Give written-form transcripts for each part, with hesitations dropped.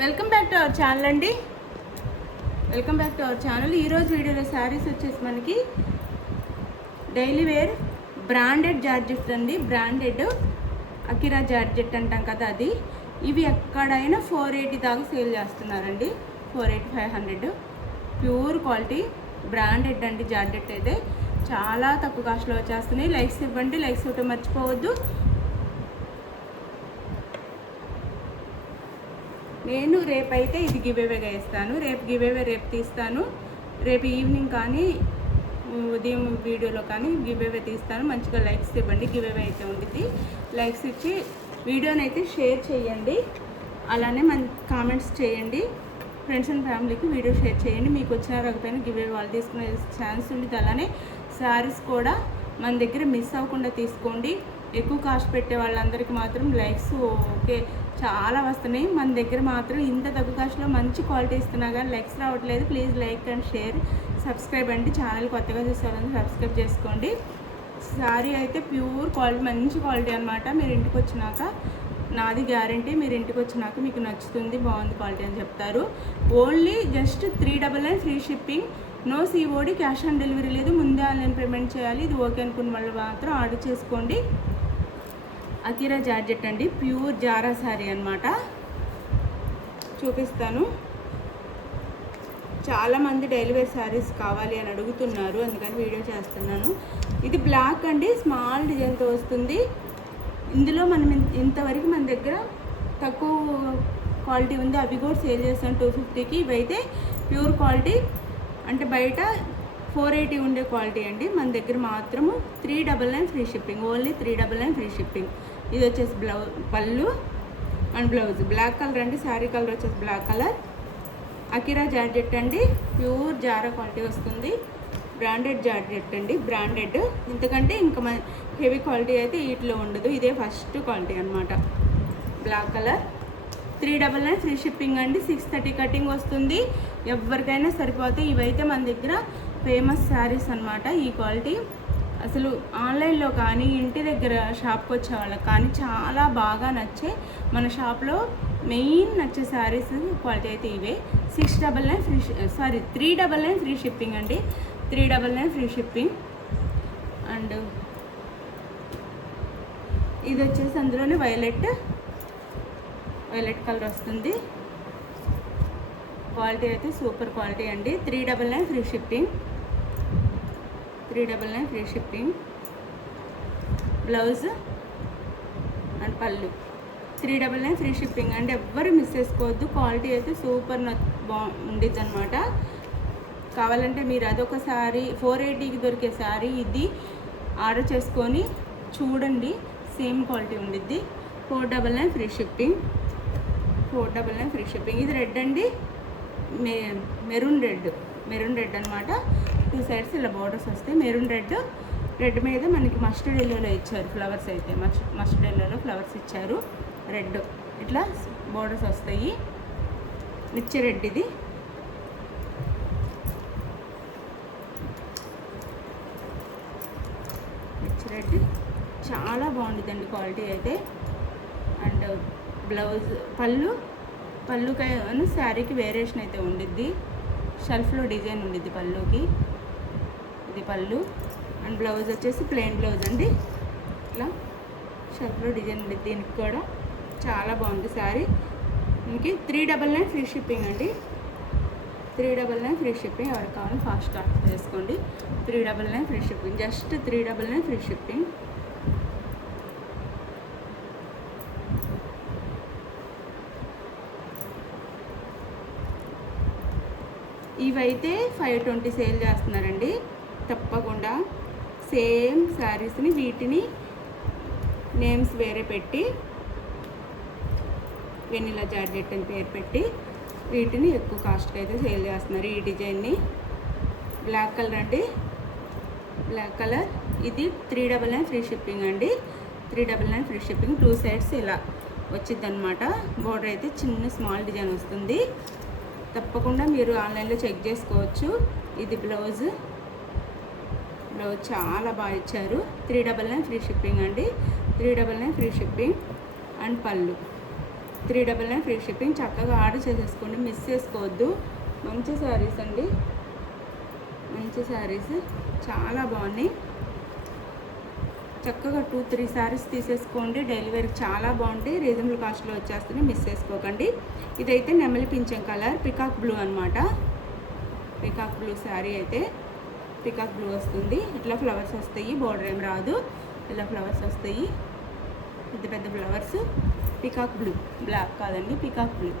Welcome back to our channel అండి. Welcome back to our channel. ఈరోజు వీడియోలో saris వచ్చేసి మనకి డైలీ వేర్ బ్రాండెడ్ జార్జెట్ అండి. బ్రాండెడ్ అకిరా జార్జెట్ అంటాం కదా, అది. ఇవి ఎక్కడైనా 480 దాకా సేల్ చేస్తున్నారండి. 480, 500 ప్యూర్ క్వాలిటీ బ్రాండెడ్ అండి. జార్జెట్ అయితే చాలా తక్కువ కాస్ట్లో వచ్చేస్తున్నాయి. లైక్స్ ఇవ్వండి, లైక్స్ ఇవ్వటం మర్చిపోవద్దు. నేను రేపైతే ఇది గివేవేగా ఇస్తాను. రేపు గివేవే రేపు తీస్తాను. రేపు ఈవినింగ్ కానీ ఉదయం వీడియోలో కానీ గివేవే తీస్తాను. మంచిగా లైక్స్ ఇవ్వండి. గివేవే అయితే ఉంది. లైక్స్ ఇచ్చి వీడియోని అయితే షేర్ చేయండి. అలానే మన కామెంట్స్ చేయండి. ఫ్రెండ్స్ అండ్ ఫ్యామిలీకి వీడియో షేర్ చేయండి. మీకు వచ్చిన రకపోయినా గివేవే వాళ్ళు తీసుకునే ఛాన్స్ ఉంది. అలానే శారీస్ కూడా మన దగ్గర మిస్ అవ్వకుండా తీసుకోండి. ఎక్కువ కాస్ట్ పెట్టే వాళ్ళందరికీ మాత్రం లైక్స్ ఓకే చాలా వస్తున్నాయి. మన దగ్గర మాత్రం ఇంత తక్కువ కాస్ట్లో మంచి క్వాలిటీ ఇస్తున్నా కానీ లైక్స్ రావట్లేదు. Please like and share, subscribe అండి. ఛానల్ కొత్తగా చూస్తారని సబ్స్క్రైబ్ చేసుకోండి. శారీ అయితే ప్యూర్ క్వాలిటీ, మంచి క్వాలిటీ అనమాట. మీరు ఇంటికి వచ్చినాక నాది గ్యారంటీ, మీరు ఇంటికి వచ్చినాక మీకు నచ్చుతుంది, బాగుంది క్వాలిటీ అని చెప్తారు. Only just 399 free shipping. No COD, cash on delivery లేదు. ముందే ఆన్లైన్ పేమెంట్ చేయాలి. ఇది ఓకే అనుకున్న వాళ్ళు మాత్రం ఆర్డర్ చేసుకోండి. అకిరా జార్జెట్ అండి, ప్యూర్ జారా శారీ అనమాట. చూపిస్తాను. చాలామంది డైలీ వేర్ శారీస్ కావాలి అని అడుగుతున్నారు, అందుకని వీడియో చేస్తున్నాను. ఇది బ్లాక్ అండి, స్మాల్ డిజైన్తో వస్తుంది. ఇందులో మనం ఇంతవరకు మన దగ్గర తక్కువ క్వాలిటీ ఉంది, అవి కూడా సేల్ చేస్తాను 250కి. ఇవైతే ప్యూర్ క్వాలిటీ, అంటే బయట 480 ఉండే క్వాలిటీ అండి. మన దగ్గర మాత్రము 399 free shipping. Only 399 free shipping. ఇది వచ్చేసి పళ్ళు అండ్ బ్లౌజ్ బ్లాక్ కలర్ అండి. శారీ కలర్ వచ్చేసి బ్లాక్ కలర్. అకిరా జార్జెట్ అండి, ప్యూర్ జారా క్వాలిటీ వస్తుంది. బ్రాండెడ్ జార్జెట్ అండి, బ్రాండెడ్. ఇంతకంటే ఇంకా హెవీ క్వాలిటీ అయితే వీటిలో ఉండదు. ఇదే ఫస్ట్ క్వాలిటీ అనమాట. Black colour. 399 ఫ్రీ షిప్పింగ్ అండి. 630 కటింగ్ వస్తుంది. ఎవరికైనా సరిపోతాయి. ఇవైతే మన దగ్గర ఫేమస్ శారీస్ అనమాట. ఈ క్వాలిటీ అసలు ఆన్లైన్లో కానీ ఇంటి దగ్గర షాప్కి వచ్చే వాళ్ళకి కానీ చాలా బాగా నచ్చే, మన షాప్లో మెయిన్ నచ్చే శారీస్ క్వాలిటీ అయితే ఇవే. 399 ఫ్రీ షిప్పింగ్ అండి. 399 ఫ్రీ షిప్పింగ్. అండ్ ఇది వచ్చేసి అందులోనే వైలెట్ కలర్ వస్తుంది. క్వాలిటీ అయితే సూపర్ క్వాలిటీ అండి. 399 free shipping. 399 free shipping. Blouse and పళ్ళు 399 ఫ్రీ షిప్పింగ్ అండి. ఎవ్వరు మిస్ చేసుకోవద్దు. క్వాలిటీ అయితే సూపర్ ఉండిద్ది అనమాట. కావాలంటే మీరు అదొక శారీ 480కి దొరికే శారీ ఇది ఆర్డర్ చేసుకొని చూడండి, సేమ్ క్వాలిటీ ఉండిద్ది. 499 ఫ్రీ షిప్పింగ్. 499 free shipping. ఇది రెడ్ అండి, మెరూన్ రెడ్ అనమాట. 2 సైడ్స్ ఇలా బోర్డర్స్ వస్తాయి. మెరూన్ రెడ్ మీద మనకి మస్టర్డ్ ఎల్లోలో ఇచ్చారు ఫ్లవర్స్. అయితే మస్టర్డ్ ఎల్లోలో ఫ్లవర్స్ ఇచ్చారు. రెడ్ ఇట్లా బోర్డర్స్ వస్తాయి. మిర్చి రెడ్. ఇది మిర్చి రెడ్ చాలా బాగుంటుందండి క్వాలిటీ అయితే. అండ్ బ్లౌజ్ పళ్ళుకి శారీకి వేరియేషన్ అయితే ఉండిద్ది. షెల్ఫ్లో డిజైన్ ఉండిద్ది పళ్ళుకి. ఇది పళ్ళు. అండ్ బ్లౌజ్ వచ్చేసి ప్లెయిన్ బ్లౌజ్ అండి. ఇట్లా షెల్ఫ్లో డిజైన్ ఉండిద్ది. దీనికి కూడా చాలా బాగుంది శారీ. ఇంకే 399 ఫ్రీ షిప్పింగ్ అండి. 399 ఫ్రీ షిప్పింగ్. ఎవరికి కావాలో ఫాస్ట్ ఆర్డర్ చేసుకోండి. 399 free shipping. Just 399 free shipping. ఇవైతే 520 సేల్ చేస్తున్నారండి. తప్పకుండా సేమ్ శారీస్ని వీటిని నేమ్స్ వేరే పెట్టి, వెనిలా జార్జెట్ అని పేరు పెట్టి వీటిని ఎక్కువ కాస్ట్కి అయితే సేల్ చేస్తున్నారు. ఈ డిజైన్ని బ్లాక్ కలర్ అండి, బ్లాక్ కలర్. ఇది 399 ఫ్రీ షిప్పింగ్ అండి. 399 ఫ్రీ షిప్పింగ్. 2 సైడ్స్ ఇలా వచ్చింది అనమాట. బోర్డర్ అయితే చిన్న స్మాల్ డిజైన్ వస్తుంది. తప్పకుండా మీరు ఆన్లైన్లో చెక్ చేసుకోవచ్చు. ఇది బ్లౌజ్ చాలా బాగా ఇచ్చారు. 399 ఫ్రీ షిప్పింగ్ అండి. 399 ఫ్రీ షిప్పింగ్. అండ్ పళ్ళు 399 ఫ్రీ షిప్పింగ్. చక్కగా ఆర్డర్ చేసేసుకోండి, మిస్ చేసుకోవద్దు. మంచి శారీస్ అండి, మంచి శారీస్ చాలా బాగున్నాయి. చక్కగా 2-3 శారీస్ తీసేసుకోండి, డెలివరీ చాలా బాగుంటాయి, రీజనబుల్ కాస్ట్లో వచ్చేస్తుంది, మిస్ చేసుకోకండి. ఇదైతే నెమలి పింఛం కలర్, పికాక్ బ్లూ అనమాట. పికాక్ బ్లూ శారీ అయితే పికాక్ బ్లూ వస్తుంది. ఇట్లా ఫ్లవర్స్ వస్తాయి, బోర్డర్ ఏం రాదు, ఇలా ఫ్లవర్స్ వస్తాయి, పెద్ద పెద్ద ఫ్లవర్స్. పికాక్ బ్లూ, బ్లాక్ కాదండి, పికాక్ బ్లూ,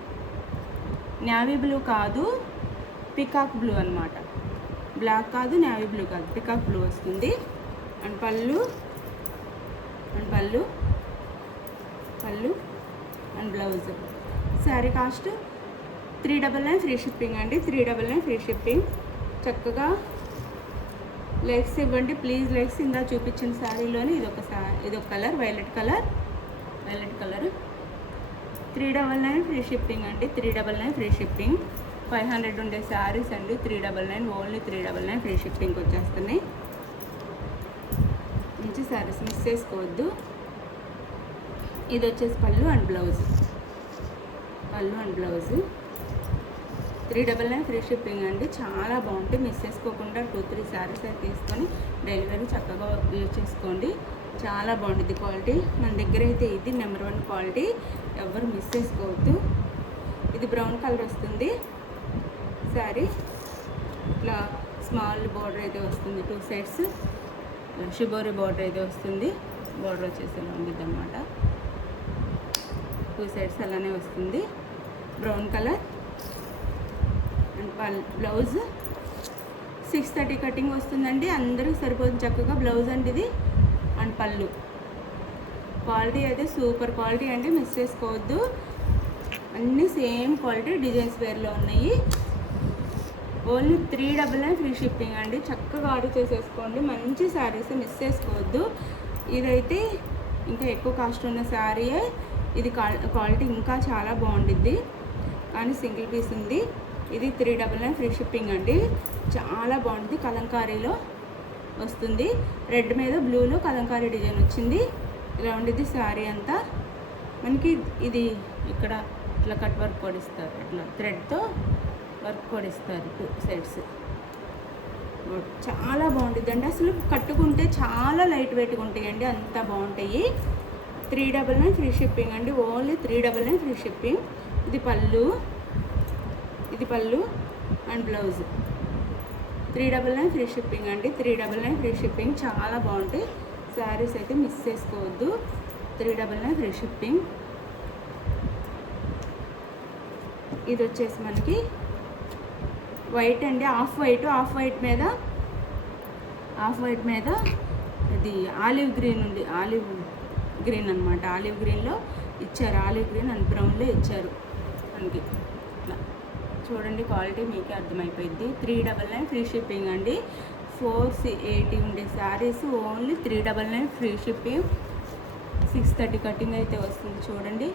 నేవీ బ్లూ కాదు, పికాక్ బ్లూ అనమాట. బ్లాక్ కాదు, నేవీ బ్లూ కాదు, పికాక్ బ్లూ వస్తుంది. అండ్ పళ్ళు and blouse. Sari cost 399 free shipping అండి, 399 ఫ్రీ షిప్పింగ్. చక్కగా లైక్స్ ఇవ్వండి ప్లీజ్, లైక్స్. ఇందా చూపించిన శారీలోని ఇదొక colour, violet colour. 399 free shipping అండి, 399 ఫ్రీ షిప్పింగ్. 500 ఉండే శారీస్ అండి, 399, ఓన్లీ 399 ఫ్రీ షిప్పింగ్కి వచ్చేస్తున్నాయి. మంచి శారీస్, మిస్ చేసుకోవద్దు. ఇది వచ్చేసి పళ్ళు అండ్ బ్లౌజ్. 399 ఫ్రీ షిప్పింగ్ అండి, చాలా బాగుంటుంది, మిస్ చేసుకోకుండా 2-3 శారీస్ అయితే తీసుకొని డెలివరీ చక్కగా యూజ్ చేసుకోండి. చాలా బాగుంటుంది క్వాలిటీ. మన దగ్గర అయితే ఇది నెంబర్ 1 క్వాలిటీ, ఎవరు మిస్ చేసుకోవద్దు. ఇది బ్రౌన్ కలర్ వస్తుంది శారీ. ఇట్లా స్మాల్ బార్డర్ అయితే వస్తుంది, 2 సైడ్స్ షిబోరి బార్డర్ అయితే వస్తుంది. బార్డర్ వచ్చేసి ఇలా ఉంటుంది అన్నమాట, 2 సైడ్స్ అలానే వస్తుంది. Brown colour. And blouse 630 cutting వస్తుందండి, అందరికీ సరిపోతుంది చక్కగా బ్లౌజ్ అండి ఇది. అండ్ పళ్ళు క్వాలిటీ అయితే సూపర్ క్వాలిటీ అండి, మిస్ చేసుకోవద్దు. అన్నీ సేమ్ క్వాలిటీ, డిజైన్స్ వేర్లో ఉన్నాయి. ఓన్లీ 399 ఫ్రీ షిప్పింగ్ అండి, చక్కగా ఆర్డర్ చేసేసుకోండి. మంచి శారీస్, మిస్ చేసుకోవద్దు. ఇదైతే ఇంకా ఎక్కువ కాస్ట్ ఉన్న శారీయే, ఇది క్వాలిటీ ఇంకా చాలా బాగుంటుంది, కానీ సింగిల్ పీస్ ఉంది. ఇది 399 ఫ్రీ షిప్పింగ్ అండి, చాలా బాగుంటుంది. కలంకారీలో వస్తుంది, రెడ్ మీద బ్లూలో కలంకారీ డిజైన్ వచ్చింది. ఇలా ఉండేది శారీ అంతా. మనకి ఇది ఇక్కడ ఇట్లా కట్ వర్క్ కొడిస్తారు, ఇట్లా థ్రెడ్తో వర్క్ కొడిస్తారు 2 సైడ్స్. చాలా బాగుంటుంది అండి, అసలు కట్టుకుంటే చాలా లైట్ వెయిట్గా ఉంటాయండి, అంత బాగుంటాయి. 399 ఫ్రీ షిప్పింగ్ అండి, ఓన్లీ 399 ఫ్రీ షిప్పింగ్. ఇది పళ్ళు అండ్ బ్లౌజ్. 399 ఫ్రీ షిప్పింగ్ అండి, 399 ఫ్రీ షిప్పింగ్. చాలా బాగుంటాయి శారీస్ అయితే, మిస్ చేసుకోవద్దు. 399 ఫ్రీ షిప్పింగ్. ఇది వచ్చేసి మనకి వైట్ అండి, ఆఫ్ వైట్ మీద ఇది ఆలివ్ గ్రీన్ ఉంది, ఆలివ్ గ్రీన్ అనమాట. ఆలివ్ గ్రీన్లో ఇచ్చారు, ఆలివ్ గ్రీన్ అండ్ బ్రౌన్లో ఇచ్చారు మనకి. చూడండి క్వాలిటీ మీకే అర్థమైపోయింది. 399 ఫ్రీ షిప్పింగ్ అండి. 480 ఉండే saris only 399 free shipping. 630 cutting అయితే వస్తుంది చూడండి,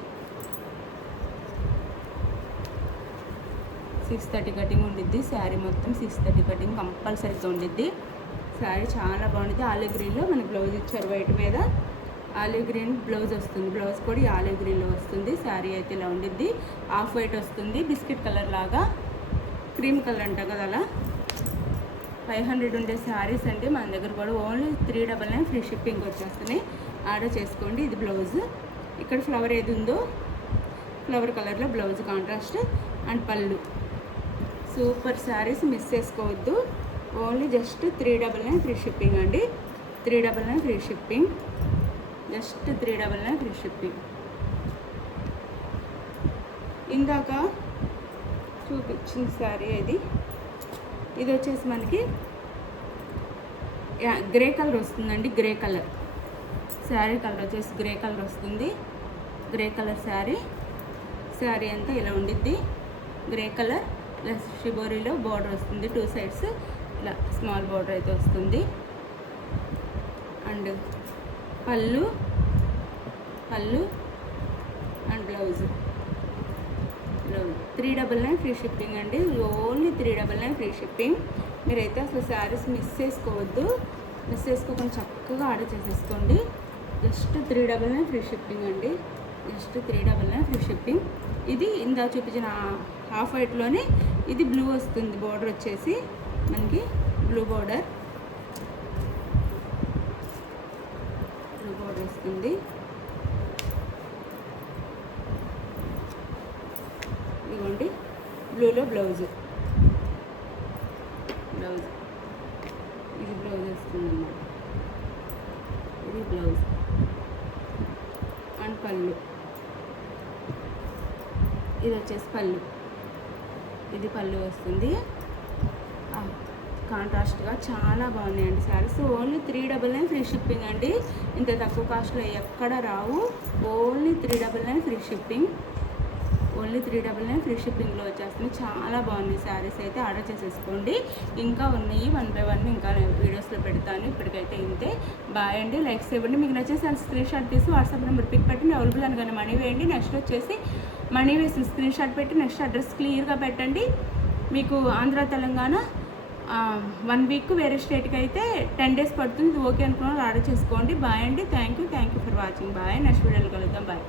630 కటింగ్ ఉండిద్ది శారీ మొత్తం. 630 కటింగ్ కంపల్సరీగా ఉండిద్ది. శారీ చాలా బాగుంటుంది. ఆలివ్ గ్రీన్లో మనకి బ్లౌజ్ ఇచ్చారు, వైట్ మీద ఆలివ్ గ్రీన్ బ్లౌజ్ వస్తుంది. బ్లౌజ్ కూడా ఈ ఆలివ్ గ్రీన్లో వస్తుంది. శారీ అయితే ఇలా ఉండిద్ది, ఆఫ్ వైట్ వస్తుంది, బిస్కెట్ కలర్ లాగా, క్రీమ్ కలర్ అంటాం కదా అలా. 500 ఉండే శారీస్ అండి మన దగ్గర కూడా. ఓన్లీ 399 ఫ్రీ షిప్పింగ్ వచ్చేస్తున్నాయి, ఆర్డర్ చేసుకోండి. ఇది బ్లౌజ్, ఇక్కడ ఫ్లవర్ ఏది ఉందో ఫ్లవర్ కలర్లో బ్లౌజ్ కాంట్రాస్ట్. అండ్ పళ్ళు సూపర్ శారీస్, మిస్ చేసుకోవద్దు. ఓన్లీ జస్ట్ 399 ఫ్రీ షిప్పింగ్ అండి, 399 free shipping, just 399 free shipping. ఇందాక చూపించిన శారీ ఇది వచ్చేసి మనకి గ్రే కలర్ వస్తుందండి. గ్రే కలర్ శారీ కలర్ వచ్చేసి గ్రే కలర్ వస్తుంది. గ్రే కలర్ శారీ అంతా ఇలా ఉండిద్ది. గ్రే కలర్ ప్లస్ షిబోరీలో బార్డర్ వస్తుంది, 2 సైడ్స్ ఇలా స్మాల్ బార్డర్ అయితే వస్తుంది. అండ్ పళ్ళు అండ్ బ్లౌజ్. 399 ఫ్రీ షిప్పింగ్ అండి, ఓన్లీ 399 ఫ్రీ షిప్పింగ్. మీరైతే అసలు శారీస్ మిస్ చేసుకోవద్దు, మిస్ చేసుకోకుండా చక్కగా ఆర్డర్ చేసేసుకోండి. జస్ట్ 399 ఫ్రీ షిప్పింగ్ అండి. Just 399 free shipping. ఇది ఇందా చూపించిన హాఫ్ వైట్లోనే ఇది బ్లూ వస్తుంది. బోర్డర్ వచ్చేసి మనకి బ్లూ బోర్డర్ వస్తుంది. ఇదిగోండి బ్లూలో బ్లౌజ్ ఇది బ్లౌజ్ వస్తుంది అన్నమాట. ఇది బ్లౌజ్ అండ్ పళ్ళు. ఇది వచ్చేసి పళ్ళు. ఇది పళ్ళు వస్తుంది. కాంట్రాస్ట్గా చాలా బాగున్నాయండి శారీస్. ఓన్లీ 399 ఫ్రీ షిప్పింగ్ అండి. ఇంత తక్కువ కాస్ట్లో ఎక్కడ రావు. Only 399 free shipping. Only 399 free షిప్పింగ్లో వచ్చేస్తుంది. చాలా బాగున్నాయి శారీస్ అయితే. ఆర్డర్ చేసేసుకోండి. ఇంకా ఉన్నాయి 1 by 1 ఇంకా వీడియోస్లో పెడతాను. ఇప్పటికైతే ఇంతే. బాయ్ అండి. లైక్స్ ఇవ్వండి. మీకు నచ్చేసి స్క్రీన్ షాట్ తీసి వాట్సాప్ నెంబర్ పిక్ పెట్టండి. అవైలబుల్ అనగానే మనీ వేయండి. నెక్స్ట్ వచ్చేసి మనీ వేసిన స్క్రీన్ షాట్ పెట్టి నెక్స్ట్ అడ్రస్ క్లియర్గా పెట్టండి. మీకు ఆంధ్ర తెలంగాణ 1 వీక్, వేరే స్టేట్కి అయితే 10 days పడుతుంది. ఓకే అనుకున్న ఆర్డర్ చేసుకోండి. బాయ్ అండి. Thank you for watching. Bye. Next వీడియోలో కలుద్దాం. బాయ్.